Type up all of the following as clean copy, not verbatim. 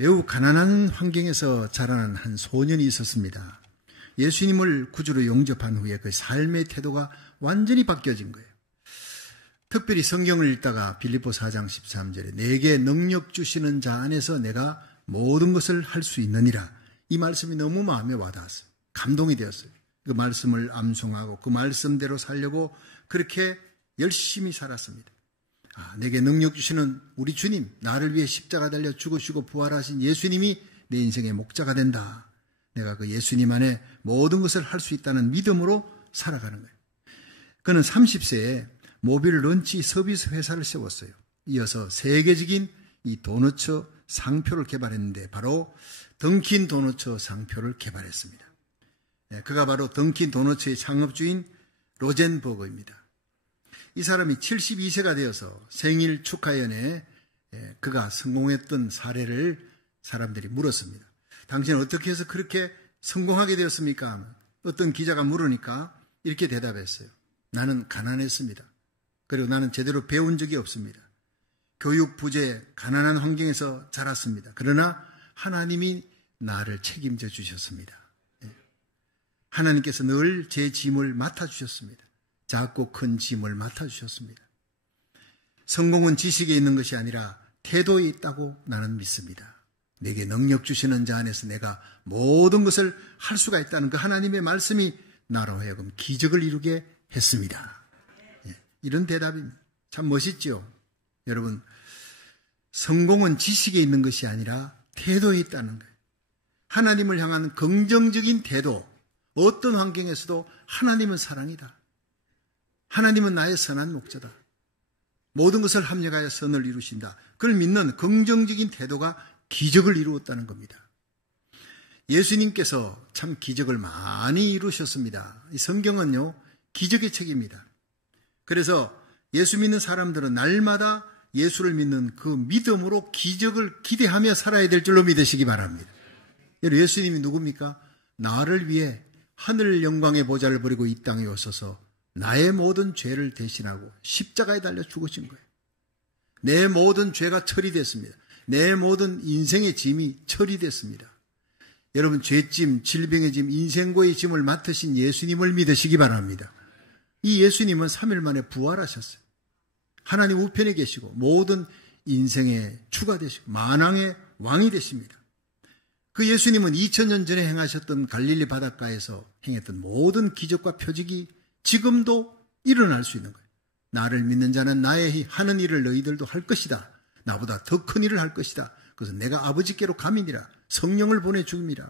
매우 가난한 환경에서 자라난 한 소년이 있었습니다. 예수님을 구주로 영접한 후에 그 삶의 태도가 완전히 바뀌어진 거예요. 특별히 성경을 읽다가 빌립보 4장 13절에 내게 능력 주시는 자 안에서 내가 모든 것을 할 수 있느니라. 이 말씀이 너무 마음에 와닿았어요. 감동이 되었어요. 그 말씀을 암송하고 그 말씀대로 살려고 그렇게 열심히 살았습니다. 내게 능력 주시는 우리 주님, 나를 위해 십자가 달려 죽으시고 부활하신 예수님이 내 인생의 목자가 된다. 내가 그 예수님 안에 모든 것을 할 수 있다는 믿음으로 살아가는 거예요. 그는 30세에 모빌 런치 서비스 회사를 세웠어요. 이어서 세계적인 이 도너츠 상표를 개발했는데 바로 던킨 도너츠 상표를 개발했습니다. 그가 바로 던킨 도너츠의 창업주인 로젠버그입니다. 이 사람이 72세가 되어서 생일 축하연에 그가 성공했던 사례를 사람들이 물었습니다. 당신은 어떻게 해서 그렇게 성공하게 되었습니까? 어떤 기자가 물으니까 이렇게 대답했어요. 나는 가난했습니다. 그리고 나는 제대로 배운 적이 없습니다. 교육 부재, 가난한 환경에서 자랐습니다. 그러나 하나님이 나를 책임져 주셨습니다. 하나님께서 늘 제 짐을 맡아주셨습니다. 작고 큰 짐을 맡아주셨습니다. 성공은 지식에 있는 것이 아니라 태도에 있다고 나는 믿습니다. 내게 능력 주시는 자 안에서 내가 모든 것을 할 수가 있다는 그 하나님의 말씀이 나로 하여금 기적을 이루게 했습니다. 이런 대답입니다. 참 멋있죠? 여러분, 성공은 지식에 있는 것이 아니라 태도에 있다는 거예요. 하나님을 향한 긍정적인 태도, 어떤 환경에서도 하나님은 사랑이다. 하나님은 나의 선한 목자다. 모든 것을 합력하여 선을 이루신다. 그걸 믿는 긍정적인 태도가 기적을 이루었다는 겁니다. 예수님께서 참 기적을 많이 이루셨습니다. 이 성경은요, 기적의 책입니다. 그래서 예수 믿는 사람들은 날마다 예수를 믿는 그 믿음으로 기적을 기대하며 살아야 될 줄로 믿으시기 바랍니다. 여러분, 예수님이 누굽니까? 나를 위해 하늘 영광의 보좌를 버리고 이 땅에 오셔서 나의 모든 죄를 대신하고 십자가에 달려 죽으신 거예요. 내 모든 죄가 처리됐습니다. 내 모든 인생의 짐이 처리됐습니다. 여러분, 죄짐, 질병의 짐, 인생고의 짐을 맡으신 예수님을 믿으시기 바랍니다. 이 예수님은 3일 만에 부활하셨어요. 하나님 우편에 계시고 모든 인생의 주가 되시고 만왕의 왕이 되십니다. 그 예수님은 2000년 전에 행하셨던 갈릴리 바닷가에서 행했던 모든 기적과 표적이 지금도 일어날 수 있는 거예요. 나를 믿는 자는 나의 하는 일을 너희들도 할 것이다. 나보다 더 큰 일을 할 것이다. 그래서 내가 아버지께로 감이니라. 성령을 보내줌이라.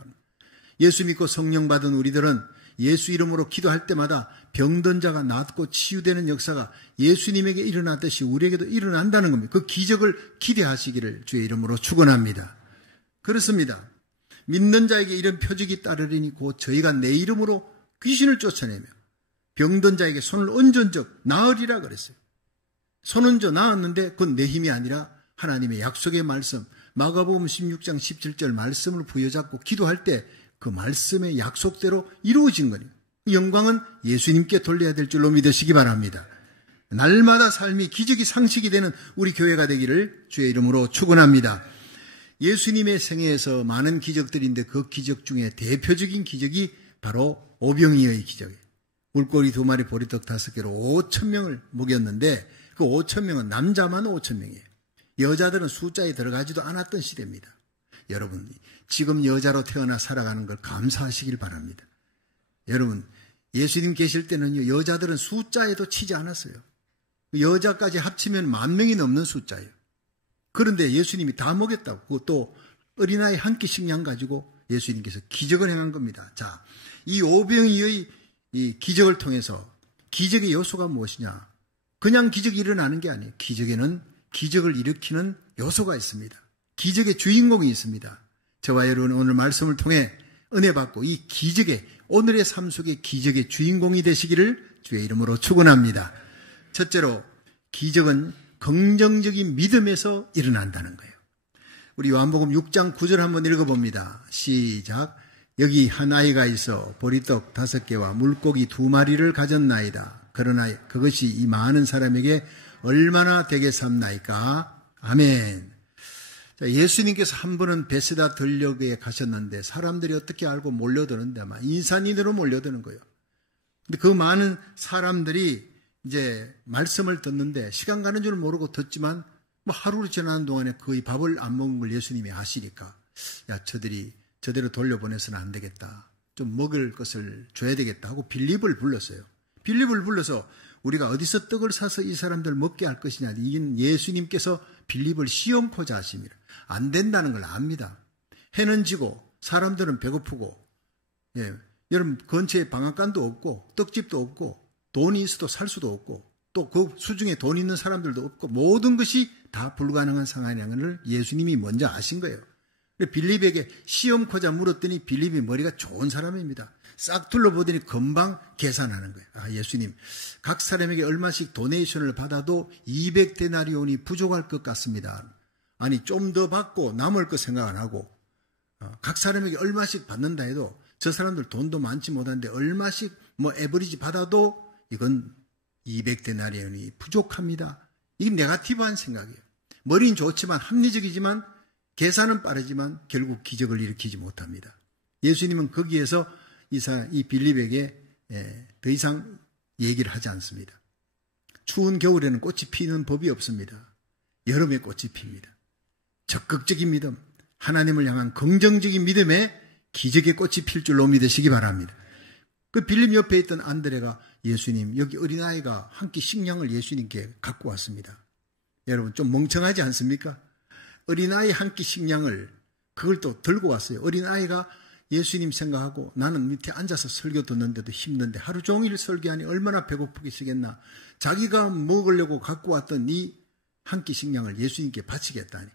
예수 믿고 성령 받은 우리들은 예수 이름으로 기도할 때마다 병든 자가 낫고 치유되는 역사가 예수님에게 일어났듯이 우리에게도 일어난다는 겁니다. 그 기적을 기대하시기를 주의 이름으로 축원합니다. 그렇습니다. 믿는 자에게 이런 표적이 따르리니 곧 저희가 내 이름으로 귀신을 쫓아내며 병든 자에게 손을 얹은 적 나으리라 그랬어요. 손 얹어 나았는데 그건 내 힘이 아니라 하나님의 약속의 말씀, 마가복음 16장 17절 말씀을 부여잡고 기도할 때 그 말씀의 약속대로 이루어진 거예요. 영광은 예수님께 돌려야 될 줄로 믿으시기 바랍니다. 날마다 삶이 기적이 상식이 되는 우리 교회가 되기를 주의 이름으로 축원합니다. 예수님의 생애에서 많은 기적들인데 그 기적 중에 대표적인 기적이 바로 오병이어의 기적이에요. 물고기 2마리 보리떡 5개로 5,000명을 먹였는데 그 5,000명은 남자만 5,000명이에요. 여자들은 숫자에 들어가지도 않았던 시대입니다. 여러분, 지금 여자로 태어나 살아가는 걸 감사하시길 바랍니다. 여러분, 예수님 계실 때는요, 여자들은 숫자에도 치지 않았어요. 여자까지 합치면 10,000명이 넘는 숫자예요. 그런데 예수님이 다 먹였다고, 그것도 어린아이 한 끼 식량 가지고 예수님께서 기적을 행한 겁니다. 자, 이 오병이의 이 기적을 통해서 기적의 요소가 무엇이냐? 그냥 기적이 일어나는 게 아니에요. 기적에는 기적을 일으키는 요소가 있습니다. 기적의 주인공이 있습니다. 저와 여러분 오늘 말씀을 통해 은혜 받고 이 기적의 오늘의 삶 속의 기적의 주인공이 되시기를 주의 이름으로 축원합니다. 첫째로 기적은 긍정적인 믿음에서 일어난다는 거예요. 우리 요한복음 6장 9절 한번 읽어봅니다. 시작. 여기 한 아이가 있어 보리떡 5개와 물고기 2마리를 가졌나이다. 그러나 그것이 이 많은 사람에게 얼마나 되게 삼나이까? 아멘. 예수님께서 한 번은 베세다 들녘에 가셨는데 사람들이 어떻게 알고 몰려드는데 아마 인산인으로 몰려드는 거예요. 근데 그 많은 사람들이 이제 말씀을 듣는데 시간 가는 줄 모르고 듣지만 뭐 하루를 지나는 동안에 거의 밥을 안 먹은 걸 예수님이 아시니까 야, 저들이 저대로 돌려보내서는 안 되겠다. 좀 먹을 것을 줘야 되겠다 하고 빌립을 불렀어요. 빌립을 불러서 우리가 어디서 떡을 사서 이 사람들 먹게 할 것이냐. 이건 예수님께서 빌립을 시험코자 하십니다. 안 된다는 걸 압니다. 해는 지고 사람들은 배고프고, 예, 여러분 근처에 방앗간도 없고 떡집도 없고 돈이 있어도 살 수도 없고 또 그 수중에 돈 있는 사람들도 없고 모든 것이 다 불가능한 상황이라는 걸 예수님이 먼저 아신 거예요. 빌립에게 시험코자 물었더니 빌립이 머리가 좋은 사람입니다. 싹 둘러보더니 금방 계산하는 거예요. 아, 예수님, 각 사람에게 얼마씩 도네이션을 받아도 200데나리온이 부족할 것 같습니다. 아니, 좀 더 받고 남을 거 생각 안 하고 각 사람에게 얼마씩 받는다 해도 저 사람들 돈도 많지 못한데 얼마씩 뭐 에버리지 받아도 이건 200데나리온이 부족합니다. 이게 네거티브한 생각이에요. 머리는 좋지만 합리적이지만 계산은 빠르지만 결국 기적을 일으키지 못합니다. 예수님은 거기에서 이 빌립에게 더 이상 얘기를 하지 않습니다. 추운 겨울에는 꽃이 피는 법이 없습니다. 여름에 꽃이 핍니다. 적극적인 믿음, 하나님을 향한 긍정적인 믿음에 기적의 꽃이 필 줄로 믿으시기 바랍니다. 그 빌립 옆에 있던 안드레가 예수님, 여기 어린아이가 한 끼 식량을 예수님께 갖고 왔습니다. 여러분 좀 멍청하지 않습니까? 어린아이 한 끼 식량을 그걸 또 들고 왔어요. 어린아이가 예수님 생각하고 나는 밑에 앉아서 설교 듣는데도 힘든데 하루 종일 설교하니 얼마나 배고프겠시겠나. 자기가 먹으려고 갖고 왔던 이 한 끼 식량을 예수님께 바치겠다니.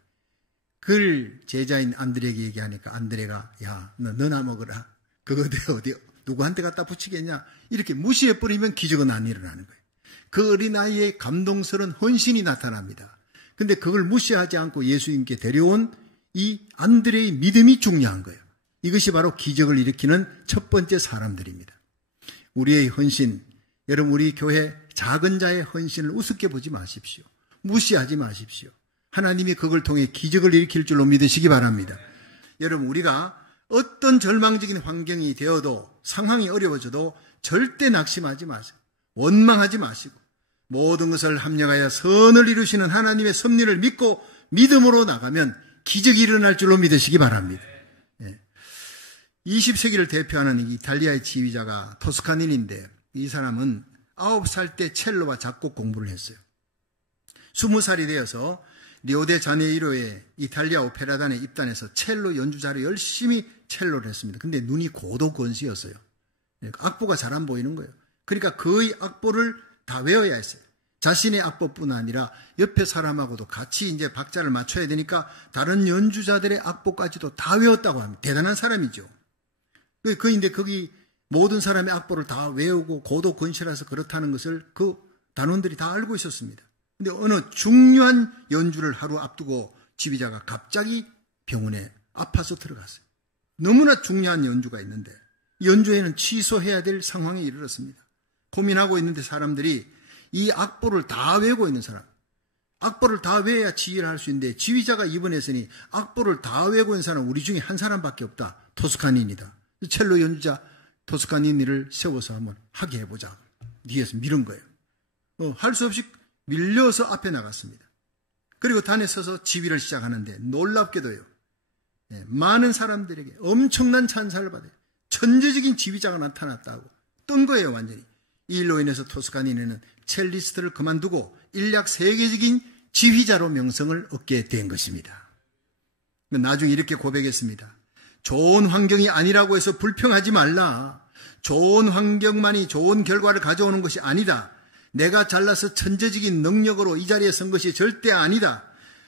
그걸 제자인 안드레에게 얘기하니까 안드레가 야, 너나 먹어라. 그거 어디 누구한테 갖다 붙이겠냐. 이렇게 무시해버리면 기적은 안 일어나는 거예요. 그 어린아이의 감동스러운 헌신이 나타납니다. 근데 그걸 무시하지 않고 예수님께 데려온 이 안드레의 믿음이 중요한 거예요. 이것이 바로 기적을 일으키는 첫 번째 사람들입니다. 우리의 헌신, 여러분 우리 교회 작은 자의 헌신을 우습게 보지 마십시오. 무시하지 마십시오. 하나님이 그걸 통해 기적을 일으킬 줄로 믿으시기 바랍니다. 여러분 우리가 어떤 절망적인 환경이 되어도 상황이 어려워져도 절대 낙심하지 마세요. 원망하지 마시고 모든 것을 합력하여 선을 이루시는 하나님의 섭리를 믿고 믿음으로 나가면 기적이 일어날 줄로 믿으시기 바랍니다. 20세기를 대표하는 이탈리아의 지휘자가 토스카니니인데 이 사람은 9살 때 첼로와 작곡 공부를 했어요. 20살이 되어서 리오데자네이로의 이탈리아 오페라단에 입단해서 첼로 연주자로 열심히 첼로를 했습니다. 근데 눈이 고도건시였어요. 악보가 잘 안 보이는 거예요. 그러니까 거의 악보를 다 외워야 했어요. 자신의 악보뿐 아니라 옆에 사람하고도 같이 이제 박자를 맞춰야 되니까 다른 연주자들의 악보까지도 다 외웠다고 합니다. 대단한 사람이죠. 그런데 거기 모든 사람의 악보를 다 외우고 고도건시라서 그렇다는 것을 그 단원들이 다 알고 있었습니다. 근데 어느 중요한 연주를 하루 앞두고 지휘자가 갑자기 병원에 아파서 들어갔어요. 너무나 중요한 연주가 있는데 연주회는 취소해야 될 상황에 이르렀습니다. 고민하고 있는데 사람들이 이 악보를 다 외우고 있는 사람, 악보를 다 외워야 지휘를 할 수 있는데 지휘자가 입원했으니 악보를 다 외우고 있는 사람은 우리 중에 한 사람밖에 없다. 토스카니니다. 첼로 연주자 토스카니니를 세워서 한번 하게 해보자. 뒤에서 밀은 거예요. 할 수 없이 밀려서 앞에 나갔습니다. 그리고 단에 서서 지휘를 시작하는데 놀랍게도요. 많은 사람들에게 엄청난 찬사를 받아요. 천재적인 지휘자가 나타났다고 뜬 거예요. 완전히. 이 일로 인해서 토스카니니는 첼리스트를 그만두고 인력 세계적인 지휘자로 명성을 얻게 된 것입니다. 나중에 이렇게 고백했습니다. 좋은 환경이 아니라고 해서 불평하지 말라. 좋은 환경만이 좋은 결과를 가져오는 것이 아니다. 내가 잘나서 천재적인 능력으로 이 자리에 선 것이 절대 아니다.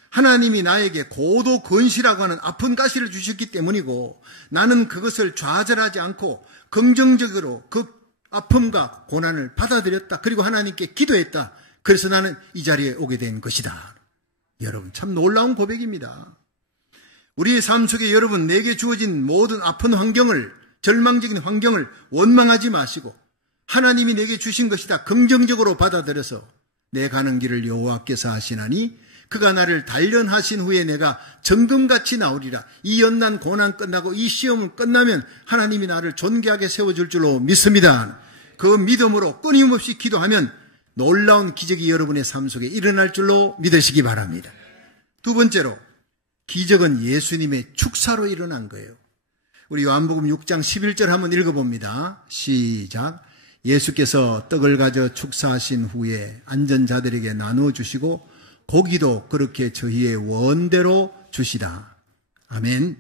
하나님이 나에게 고도 건시라고 하는 아픈 가시를 주셨기 때문이고 나는 그것을 좌절하지 않고 긍정적으로 그 아픔과 고난을 받아들였다. 그리고 하나님께 기도했다. 그래서 나는 이 자리에 오게 된 것이다. 여러분 참 놀라운 고백입니다. 우리의 삶 속에 여러분 내게 주어진 모든 아픈 환경을 절망적인 환경을 원망하지 마시고 하나님이 내게 주신 것이다. 긍정적으로 받아들여서 내 가는 길을 여호와께서 하시나니 그가 나를 단련하신 후에 내가 정금같이 나오리라. 이 연난 고난 끝나고 이 시험을 끝나면 하나님이 나를 존귀하게 세워줄 줄로 믿습니다. 그 믿음으로 끊임없이 기도하면 놀라운 기적이 여러분의 삶 속에 일어날 줄로 믿으시기 바랍니다. 두 번째로, 기적은 예수님의 축사로 일어난 거예요. 우리 요한복음 6장 11절 한번 읽어봅니다. 시작. 예수께서 떡을 가져 축사하신 후에 앉은 자들에게 나누어 주시고 고기도 그렇게 저희의 원대로 주시다. 아멘.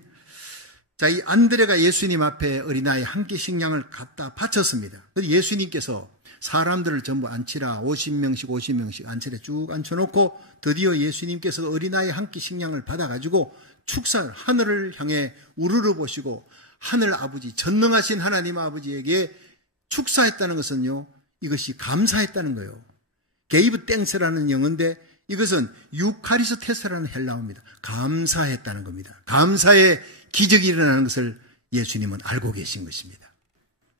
자, 이 안드레가 예수님 앞에 어린아이 한 끼 식량을 갖다 바쳤습니다. 그래서 예수님께서 사람들을 전부 앉히라, 50명씩 앉히라 쭉 앉혀놓고 드디어 예수님께서 어린아이 한 끼 식량을 받아가지고 축사를 하늘을 향해 우르르 보시고 하늘 아버지, 전능하신 하나님 아버지에게 축사했다는 것은요, 이것이 감사했다는 거예요. 게이브 땡스라는 영어인데 이것은 유카리스테스라는 헬라어입니다. 감사했다는 겁니다. 감사의 기적이 일어나는 것을 예수님은 알고 계신 것입니다.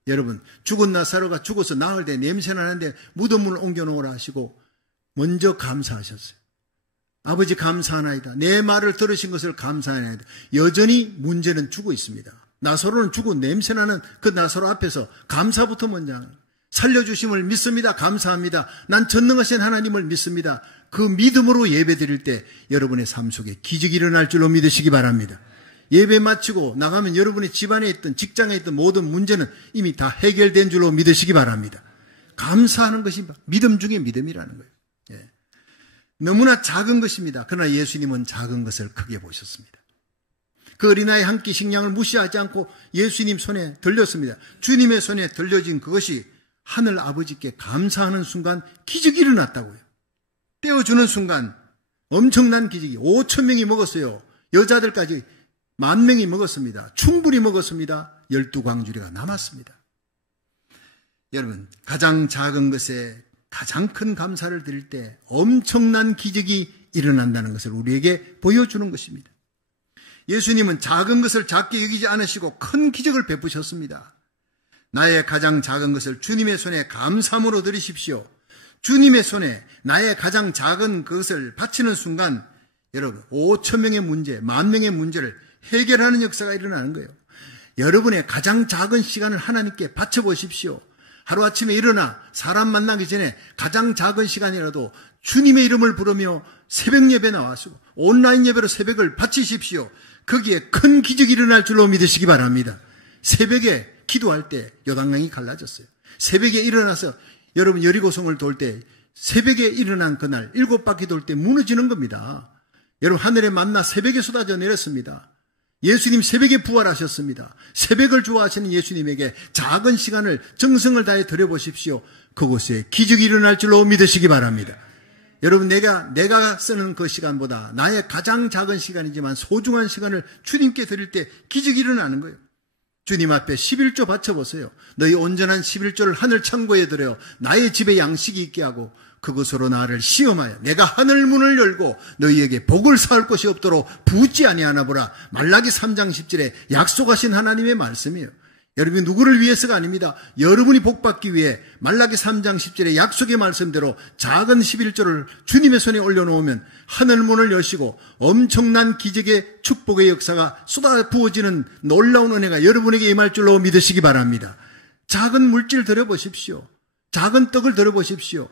여러분, 죽은 나사로가 죽어서 나흘 때 냄새 나는데 무덤을 옮겨놓으라 하시고 먼저 감사하셨어요. 아버지 감사하나이다. 내 말을 들으신 것을 감사하나이다. 여전히 문제는 죽어 있습니다. 나사로는 죽고 냄새나는 그 나사로 앞에서 감사부터 먼저 하는 거예요. 살려주심을 믿습니다. 감사합니다. 난 전능하신 하나님을 믿습니다. 그 믿음으로 예배 드릴 때 여러분의 삶 속에 기적이 일어날 줄로 믿으시기 바랍니다. 예배 마치고 나가면 여러분의 집안에 있던 직장에 있던 모든 문제는 이미 다 해결된 줄로 믿으시기 바랍니다. 감사하는 것이 믿음 중에 믿음이라는 거예요. 예. 너무나 작은 것입니다. 그러나 예수님은 작은 것을 크게 보셨습니다. 그 어린아이 한 끼 식량을 무시하지 않고 예수님 손에 들렸습니다. 주님의 손에 들려진 그것이 하늘 아버지께 감사하는 순간 기적이 일어났다고요. 떼어주는 순간 엄청난 기적이 5,000명이 먹었어요. 여자들까지 10,000명이 먹었습니다. 충분히 먹었습니다. 12광주리가 남았습니다. 여러분, 가장 작은 것에 가장 큰 감사를 드릴 때 엄청난 기적이 일어난다는 것을 우리에게 보여주는 것입니다. 예수님은 작은 것을 작게 여기지 않으시고 큰 기적을 베푸셨습니다. 나의 가장 작은 것을 주님의 손에 감사함으로 드리십시오. 주님의 손에 나의 가장 작은 그것을 바치는 순간 여러분 5,000명의 문제, 10,000명의 문제를 해결하는 역사가 일어나는 거예요. 여러분의 가장 작은 시간을 하나님께 바쳐보십시오. 하루아침에 일어나 사람 만나기 전에 가장 작은 시간이라도 주님의 이름을 부르며 새벽 예배 나와서 온라인 예배로 새벽을 바치십시오. 거기에 큰 기적이 일어날 줄로 믿으시기 바랍니다. 새벽에 기도할 때 요단강이 갈라졌어요. 새벽에 일어나서 여러분 여리고성을 돌 때 새벽에 일어난 그날 7바퀴 돌 때 무너지는 겁니다. 여러분 하늘에 만나 새벽에 쏟아져 내렸습니다. 예수님 새벽에 부활하셨습니다. 새벽을 좋아하시는 예수님에게 작은 시간을 정성을 다해 드려보십시오. 그곳에 기적이 일어날 줄로 믿으시기 바랍니다. 여러분 내가 쓰는 그 시간보다 나의 가장 작은 시간이지만 소중한 시간을 주님께 드릴 때 기적이 일어나는 거예요. 주님 앞에 11조 바쳐보세요. 너희 온전한 11조를 하늘 창고에 들여 나의 집에 양식이 있게 하고 그것으로 나를 시험하여 내가 하늘 문을 열고 너희에게 복을 쌓을 것이 없도록 붓지 아니하나 보라. 말라기 3장 10절에 약속하신 하나님의 말씀이에요. 여러분이 누구를 위해서가 아닙니다. 여러분이 복받기 위해 말라기 3장 10절의 약속의 말씀대로 작은 11조를 주님의 손에 올려놓으면 하늘 문을 여시고 엄청난 기적의 축복의 역사가 쏟아 부어지는 놀라운 은혜가 여러분에게 임할 줄로 믿으시기 바랍니다. 작은 물질 들어보십시오. 작은 떡을 들어보십시오.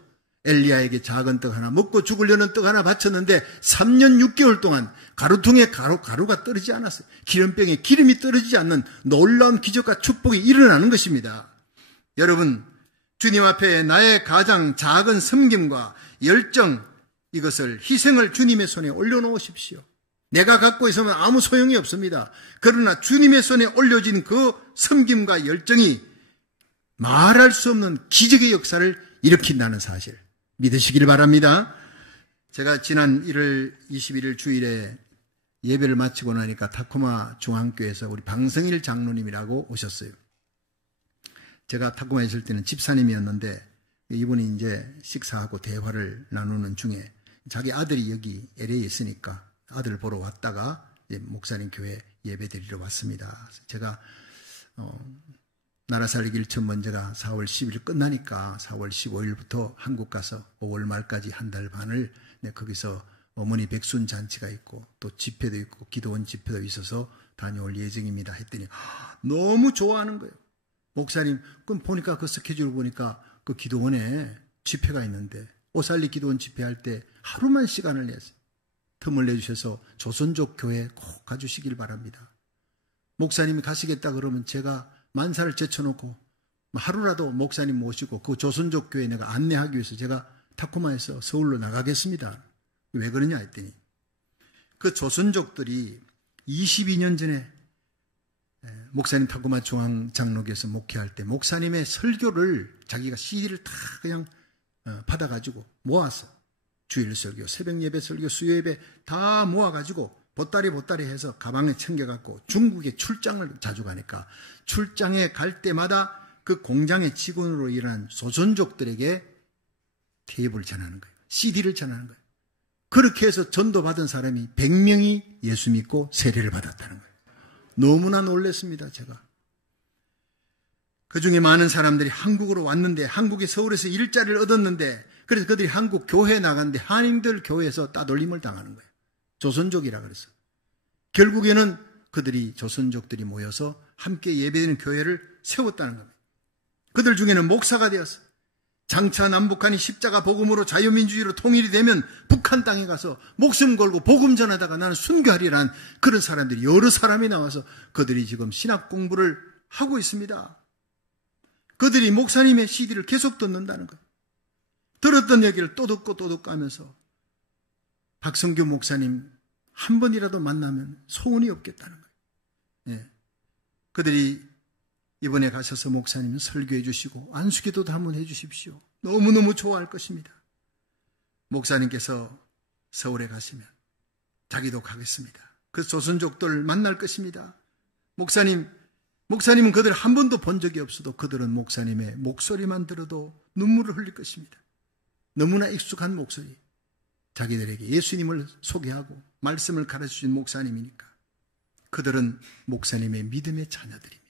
엘리야에게 작은 떡 하나, 먹고 죽으려는 떡 하나 바쳤는데 3년 6개월 동안 가루통에 가루가 떨어지지 않았어요. 기름병에 기름이 떨어지지 않는 놀라운 기적과 축복이 일어나는 것입니다. 여러분, 주님 앞에 나의 가장 작은 섬김과 열정, 이것을 희생을 주님의 손에 올려놓으십시오. 내가 갖고 있으면 아무 소용이 없습니다. 그러나 주님의 손에 올려진 그 섬김과 열정이 말할 수 없는 기적의 역사를 일으킨다는 사실 믿으시길 바랍니다. 제가 지난 1월 21일 주일에 예배를 마치고 나니까 타코마 중앙교회에서 우리 방성일 장로님이라고 오셨어요. 제가 타코마에 있을 때는 집사님이었는데 이분이 이제 식사하고 대화를 나누는 중에 자기 아들이 여기 LA에 있으니까 아들을 보러 왔다가 목사님 교회 예배 드리러 왔습니다. 제가 나라 살리기 1,000번 제가 4월 10일 끝나니까 4월 15일부터 한국 가서 5월 말까지 한 달 반을 거기서 어머니 백순 잔치가 있고 또 집회도 있고 기도원 집회도 있어서 다녀올 예정입니다 했더니 너무 좋아하는 거예요. 목사님, 그럼 보니까 그 스케줄 보니까 그 기도원에 집회가 있는데 오살리 기도원 집회할 때 하루만 시간을 내서 틈을 내주셔서 조선족 교회 꼭 가주시길 바랍니다. 목사님이 가시겠다 그러면 제가 만사를 제쳐놓고 하루라도 목사님 모시고 그 조선족 교회 내가 안내하기 위해서 제가 타코마에서 서울로 나가겠습니다. 왜 그러냐 했더니 그 조선족들이 22년 전에 목사님 타코마 중앙장로교에서 목회할 때 목사님의 설교를 자기가 CD를 다 그냥 받아가지고 모았어. 주일 설교, 새벽 예배 설교, 수요 예배 다 모아가지고 보따리 해서 가방에 챙겨갖고 중국에 출장을 자주 가니까 출장에 갈 때마다 그 공장의 직원으로 일하는 조선족들에게 테이프를 전하는 거예요. CD를 전하는 거예요. 그렇게 해서 전도받은 사람이 100명이 예수 믿고 세례를 받았다는 거예요. 너무나 놀랐습니다, 제가. 그 중에 많은 사람들이 한국으로 왔는데, 한국에 서울에서 일자리를 얻었는데, 그래서 그들이 한국 교회에 나갔는데, 한인들 교회에서 따돌림을 당하는 거예요. 조선족이라 그래서. 결국에는 그들이, 조선족들이 모여서 함께 예배드리는 교회를 세웠다는 겁니다. 그들 중에는 목사가 되었어. 장차 남북한이 십자가 복음으로 자유민주주의로 통일이 되면 북한 땅에 가서 목숨 걸고 복음 전하다가 나는 순교하리라는 그런 사람들이 여러 사람이 나와서 그들이 지금 신학 공부를 하고 있습니다. 그들이 목사님의 CD를 계속 듣는다는 거예요. 들었던 얘기를 또 듣고 하면서 박성규 목사님 한 번이라도 만나면 소원이 없겠다는 거예요. 예. 그들이 이번에 가셔서 목사님 설교해 주시고 안수기도도 한번 해 주십시오. 너무너무 좋아할 것입니다. 목사님께서 서울에 가시면 자기도 가겠습니다. 그 조선족들 만날 것입니다. 목사님은 그들 한 번도 본 적이 없어도 그들은 목사님의 목소리만 들어도 눈물을 흘릴 것입니다. 너무나 익숙한 목소리. 자기들에게 예수님을 소개하고 말씀을 가르쳐준 목사님이니까 그들은 목사님의 믿음의 자녀들입니다.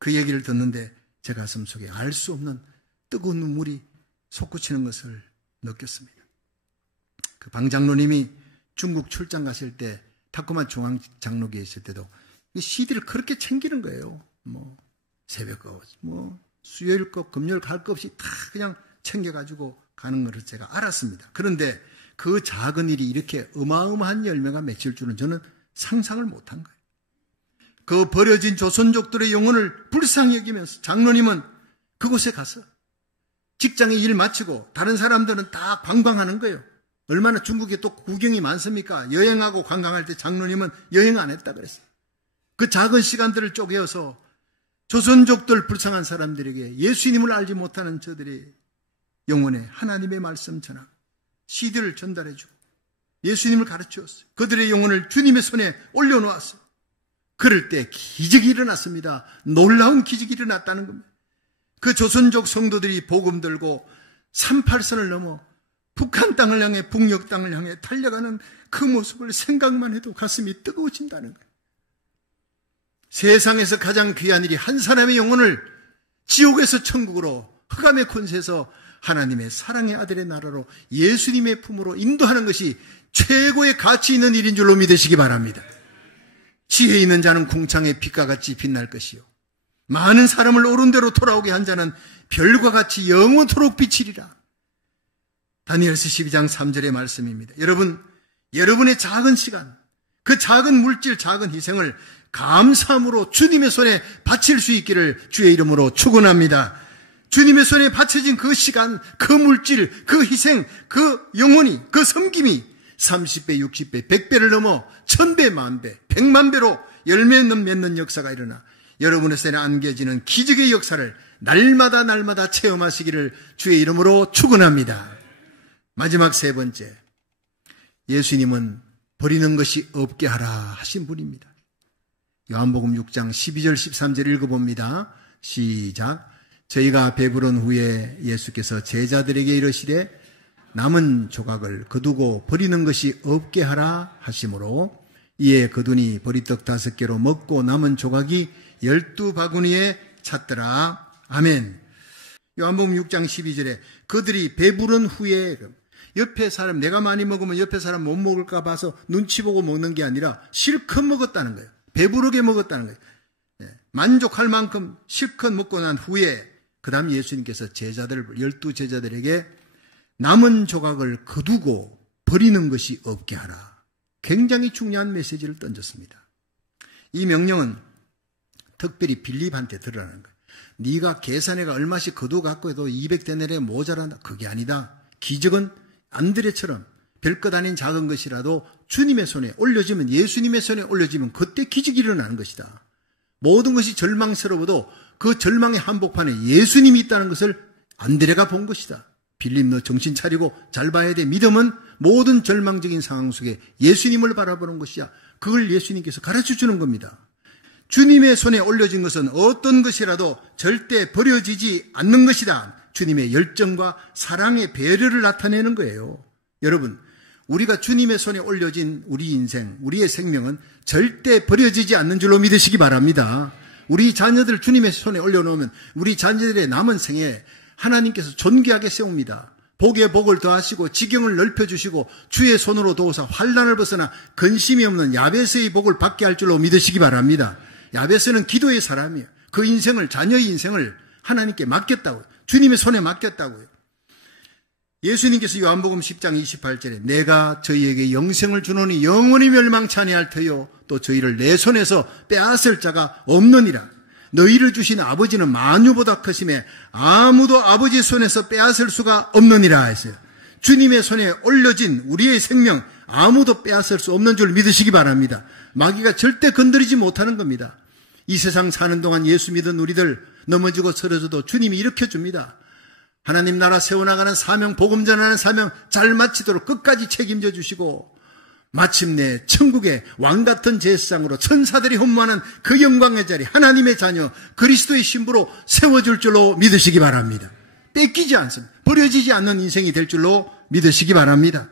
그 얘기를 듣는데 제 가슴 속에 알 수 없는 뜨거운 눈물이 솟구치는 것을 느꼈습니다. 그 방 장로님이 중국 출장 가실 때 타코마 중앙장로교에 있을 때도 CD를 그렇게 챙기는 거예요. 새벽 거, 수요일 거, 금요일 갈 거 없이 다 그냥 챙겨가지고 가는 것을 제가 알았습니다. 그런데 그 작은 일이 이렇게 어마어마한 열매가 맺힐 줄은 저는 상상을 못한 거예요. 그 버려진 조선족들의 영혼을 불쌍히 여기면서 장로님은 그곳에 가서 직장에 일 마치고 다른 사람들은 다 관광하는 거예요. 얼마나 중국에 또 구경이 많습니까? 여행하고 관광할 때 장로님은 여행 안 했다 그랬어요. 그 작은 시간들을 쪼개어서 조선족들 불쌍한 사람들에게 예수님을 알지 못하는 저들의 영혼에 하나님의 말씀 전하고 CD를 전달해주고 예수님을 가르치었어요. 그들의 영혼을 주님의 손에 올려놓았어요. 그럴 때 기적이 일어났습니다. 놀라운 기적이 일어났다는 겁니다. 그 조선족 성도들이 복음 들고 38선을 넘어 북한 땅을 향해 북녘 땅을 향해 달려가는 그 모습을 생각만 해도 가슴이 뜨거워진다는 거예요. 세상에서 가장 귀한 일이 한 사람의 영혼을 지옥에서 천국으로 흑암의 권세에서 하나님의 사랑의 아들의 나라로 예수님의 품으로 인도하는 것이 최고의 가치 있는 일인 줄로 믿으시기 바랍니다. 지혜 있는 자는 궁창의 빛과 같이 빛날 것이요 많은 사람을 옳은 대로 돌아오게 한 자는 별과 같이 영원토록 비치리라. 다니엘서 12장 3절의 말씀입니다. 여러분의 작은 시간, 그 작은 물질, 작은 희생을 감사함으로 주님의 손에 바칠 수 있기를 주의 이름으로 축원합니다. 주님의 손에 바쳐진 그 시간, 그 물질, 그 희생, 그 영혼이, 그 섬김이 30배, 60배, 100배를 넘어 1000배, 만배, 100만배로 열매 맺는 역사가 일어나 여러분의 손에 안겨지는 기적의 역사를 날마다 체험하시기를 주의 이름으로 축원합니다. 마지막 세 번째, 예수님은 버리는 것이 없게 하라 하신 분입니다. 요한복음 6장 12절 13절 읽어봅니다. 시작. 저희가 배부른 후에 예수께서 제자들에게 이르시되 남은 조각을 거두고 버리는 것이 없게 하라 하시므로 이에 거두니 보리떡 5개로 먹고 남은 조각이 12바구니에 찼더라. 아멘. 요한복음 6장 12절에 그들이 배부른 후에 옆에 사람, 내가 많이 먹으면 옆에 사람 못 먹을까 봐서 눈치 보고 먹는 게 아니라 실컷 먹었다는 거예요. 배부르게 먹었다는 거예요. 만족할 만큼 실컷 먹고 난 후에 그 다음 예수님께서 12제자들에게 남은 조각을 거두고 버리는 것이 없게 하라. 굉장히 중요한 메시지를 던졌습니다. 이 명령은 특별히 빌립한테 들으라는 거예요. 네가 계산해가 얼마씩 거두갖고 해도 200데나리에 모자란다. 그게 아니다. 기적은 안드레처럼 별것 아닌 작은 것이라도 주님의 손에 올려지면, 예수님의 손에 올려지면 그때 기적이 일어나는 것이다. 모든 것이 절망스러워도 그 절망의 한복판에 예수님이 있다는 것을 안드레가 본 것이다. 빌립, 너 정신 차리고 잘 봐야 돼. 믿음은 모든 절망적인 상황 속에 예수님을 바라보는 것이야. 그걸 예수님께서 가르쳐 주는 겁니다. 주님의 손에 올려진 것은 어떤 것이라도 절대 버려지지 않는 것이다. 주님의 열정과 사랑의 배려를 나타내는 거예요. 여러분, 우리가 주님의 손에 올려진 우리 인생, 우리의 생명은 절대 버려지지 않는 줄로 믿으시기 바랍니다. 우리 자녀들 주님의 손에 올려놓으면 우리 자녀들의 남은 생에 하나님께서 존귀하게 세웁니다. 복에 복을 더하시고 지경을 넓혀주시고 주의 손으로 도우사 환난을 벗어나 근심이 없는 야베스의 복을 받게 할 줄로 믿으시기 바랍니다. 야베스는 기도의 사람이에요. 그 인생을, 자녀의 인생을 하나님께 맡겼다고요. 주님의 손에 맡겼다고요. 예수님께서 요한복음 10장 28절에 내가 저희에게 영생을 주노니 영원히 멸망치 아니할 터요 또 저희를 내 손에서 빼앗을 자가 없느니라. 너희를 주신 아버지는 만유보다 크심에 아무도 아버지 손에서 빼앗을 수가 없느니라 했어요. 주님의 손에 올려진 우리의 생명 아무도 빼앗을 수 없는 줄 믿으시기 바랍니다. 마귀가 절대 건드리지 못하는 겁니다. 이 세상 사는 동안 예수 믿은 우리들 넘어지고 쓰러져도 주님이 일으켜줍니다. 하나님 나라 세워나가는 사명, 복음 전하는 사명 잘 마치도록 끝까지 책임져 주시고 마침내 천국의 왕같은 제사장으로 천사들이 흠모하는 그 영광의 자리, 하나님의 자녀 그리스도의 신부로 세워줄 줄로 믿으시기 바랍니다. 뺏기지 않습니다. 버려지지 않는 인생이 될 줄로 믿으시기 바랍니다.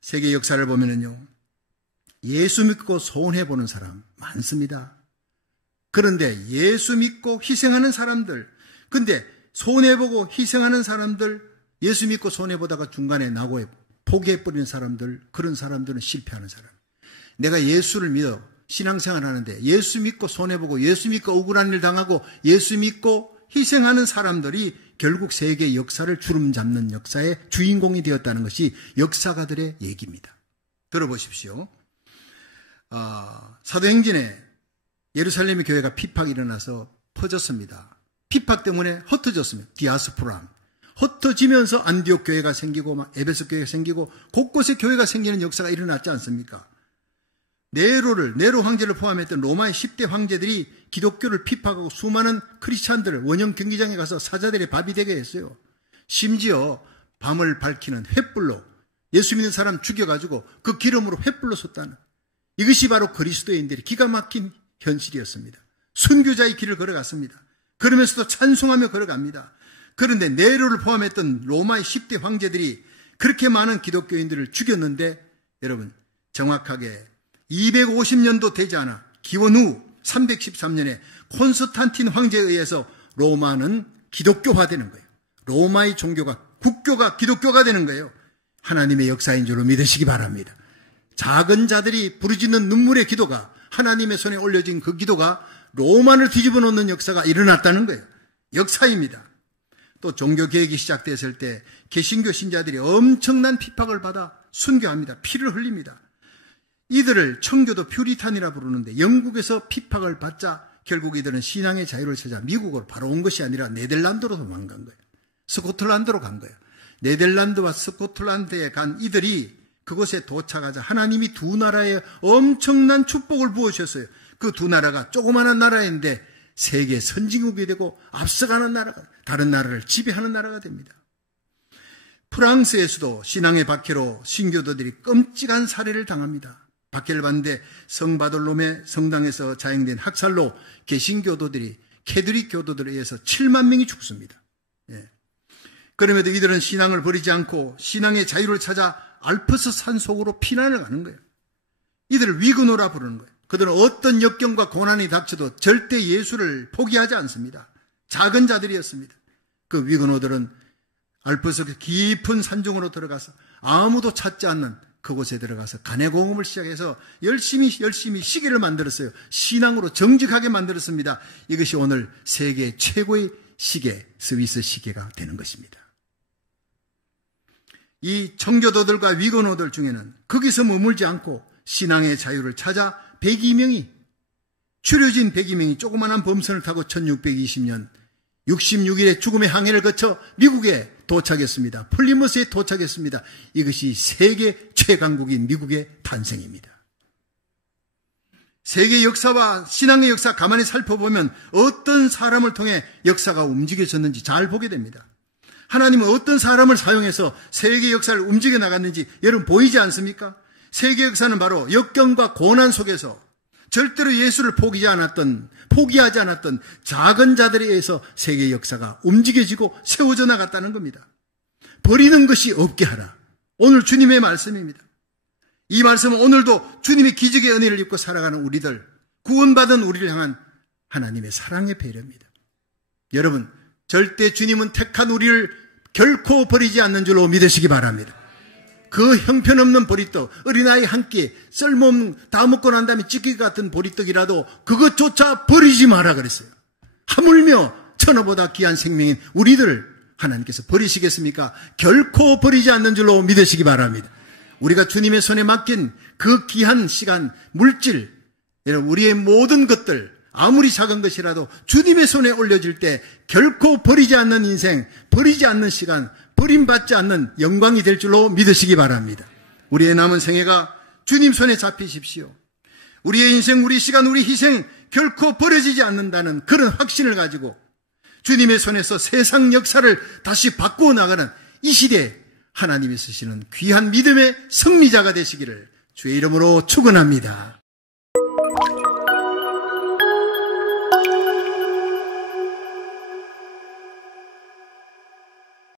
세계 역사를 보면은요, 예수 믿고 손해보는 사람 많습니다. 그런데 예수 믿고 희생하는 사람들, 근데 손해보고 희생하는 사람들, 예수 믿고 손해보다가 중간에 나고에 포기해버리는 사람들, 그런 사람들은 실패하는 사람. 내가 예수를 믿어 신앙생활 하는데 예수 믿고 손해보고 예수 믿고 억울한 일 당하고 예수 믿고 희생하는 사람들이 결국 세계 역사를 주름잡는 역사의 주인공이 되었다는 것이 역사가들의 얘기입니다. 들어보십시오. 사도행전에 예루살렘의 교회가 피팍이 일어나서 퍼졌습니다. 피팍 때문에 흩어졌습니다. 디아스포라. 흩어지면서 안디옥 교회가 생기고 에베소 교회가 생기고 곳곳에 교회가 생기는 역사가 일어났지 않습니까? 네로 황제를 포함했던 로마의 10대 황제들이 기독교를 피팍하고 수많은 크리스찬들을 원형 경기장에 가서 사자들의 밥이 되게 했어요. 심지어 밤을 밝히는 횃불로 예수 믿는 사람 죽여가지고 그 기름으로 횃불로 섰다는, 이것이 바로 그리스도인들이 기가 막힌 현실이었습니다. 순교자의 길을 걸어갔습니다. 그러면서도 찬송하며 걸어갑니다. 그런데 네로를 포함했던 로마의 10대 황제들이 그렇게 많은 기독교인들을 죽였는데, 여러분 정확하게 250년도 되지 않아 기원 후 313년에 콘스탄틴 황제에 의해서 로마는 기독교화되는 거예요. 로마의 종교가, 국교가 기독교가 되는 거예요. 하나님의 역사인 줄로 믿으시기 바랍니다. 작은 자들이 부르짖는 눈물의 기도가, 하나님의 손에 올려진 그 기도가 로마를 뒤집어 놓는 역사가 일어났다는 거예요. 역사입니다. 또 종교개혁이 시작됐을 때 개신교 신자들이 엄청난 핍박을 받아 순교합니다. 피를 흘립니다. 이들을 청교도 퓨리탄이라 부르는데 영국에서 핍박을 받자 결국 이들은 신앙의 자유를 찾아 미국으로 바로 온 것이 아니라 네덜란드로 도망간 거예요. 스코틀랜드로 간 거예요. 네덜란드와 스코틀랜드에 간 이들이 그곳에 도착하자 하나님이 두 나라에 엄청난 축복을 부어주셨어요. 그 두 나라가 조그마한 나라인데 세계 선진국이 되고 앞서가는 나라가, 다른 나라를 지배하는 나라가 됩니다. 프랑스에서도 신앙의 박해로 신교도들이 끔찍한 살해를 당합니다. 박해를 받는데 성바돌롬의 성당에서 자행된 학살로 개신교도들이, 캐톨릭 교도들에 의해서 7만 명이 죽습니다. 그럼에도 이들은 신앙을 버리지 않고 신앙의 자유를 찾아 알프스 산속으로 피난을 가는 거예요. 이들을 위그노라 부르는 거예요. 그들은 어떤 역경과 고난이 닥쳐도 절대 예수를 포기하지 않습니다. 작은 자들이었습니다. 그 위그노들은 알프스 깊은 산중으로 들어가서 아무도 찾지 않는 그곳에 들어가서 간해공업을 시작해서 열심히 시계를 만들었어요. 신앙으로 정직하게 만들었습니다. 이것이 오늘 세계 최고의 시계, 스위스 시계가 되는 것입니다. 이 청교도들과 위건호들 중에는 거기서 머물지 않고 신앙의 자유를 찾아 102명이, 추려진 102명이 조그만한 범선을 타고 1620년 66일의 죽음의 항해를 거쳐 미국에 도착했습니다. 플리머스에 도착했습니다. 이것이 세계 최강국인 미국의 탄생입니다. 세계 역사와 신앙의 역사 가만히 살펴보면 어떤 사람을 통해 역사가 움직여졌는지 잘 보게 됩니다. 하나님은 어떤 사람을 사용해서 세계 역사를 움직여 나갔는지 여러분 보이지 않습니까? 세계 역사는 바로 역경과 고난 속에서 절대로 예수를 포기하지 않았던 작은 자들에 의해서 세계 역사가 움직여지고 세워져 나갔다는 겁니다. 버리는 것이 없게 하라. 오늘 주님의 말씀입니다. 이 말씀은 오늘도 주님의 기적의 은혜를 입고 살아가는 우리들, 구원받은 우리를 향한 하나님의 사랑의 배려입니다. 여러분, 절대 주님은 택한 우리를 결코 버리지 않는 줄로 믿으시기 바랍니다. 그 형편없는 보리떡, 어린아이 한 끼, 쓸모없는, 다 먹고 난 다음에 찌개 같은 보리떡이라도 그것조차 버리지 마라 그랬어요. 하물며 천하보다 귀한 생명인 우리들 하나님께서 버리시겠습니까? 결코 버리지 않는 줄로 믿으시기 바랍니다. 우리가 주님의 손에 맡긴 그 귀한 시간, 물질, 우리의 모든 것들, 아무리 작은 것이라도 주님의 손에 올려질 때 결코 버리지 않는 인생, 버리지 않는 시간, 버림받지 않는 영광이 될 줄로 믿으시기 바랍니다. 우리의 남은 생애가 주님 손에 잡히십시오. 우리의 인생, 우리 시간, 우리 희생 결코 버려지지 않는다는 그런 확신을 가지고 주님의 손에서 세상 역사를 다시 바꾸어 나가는 이 시대에 하나님이 쓰시는 귀한 믿음의 승리자가 되시기를 주의 이름으로 축원합니다.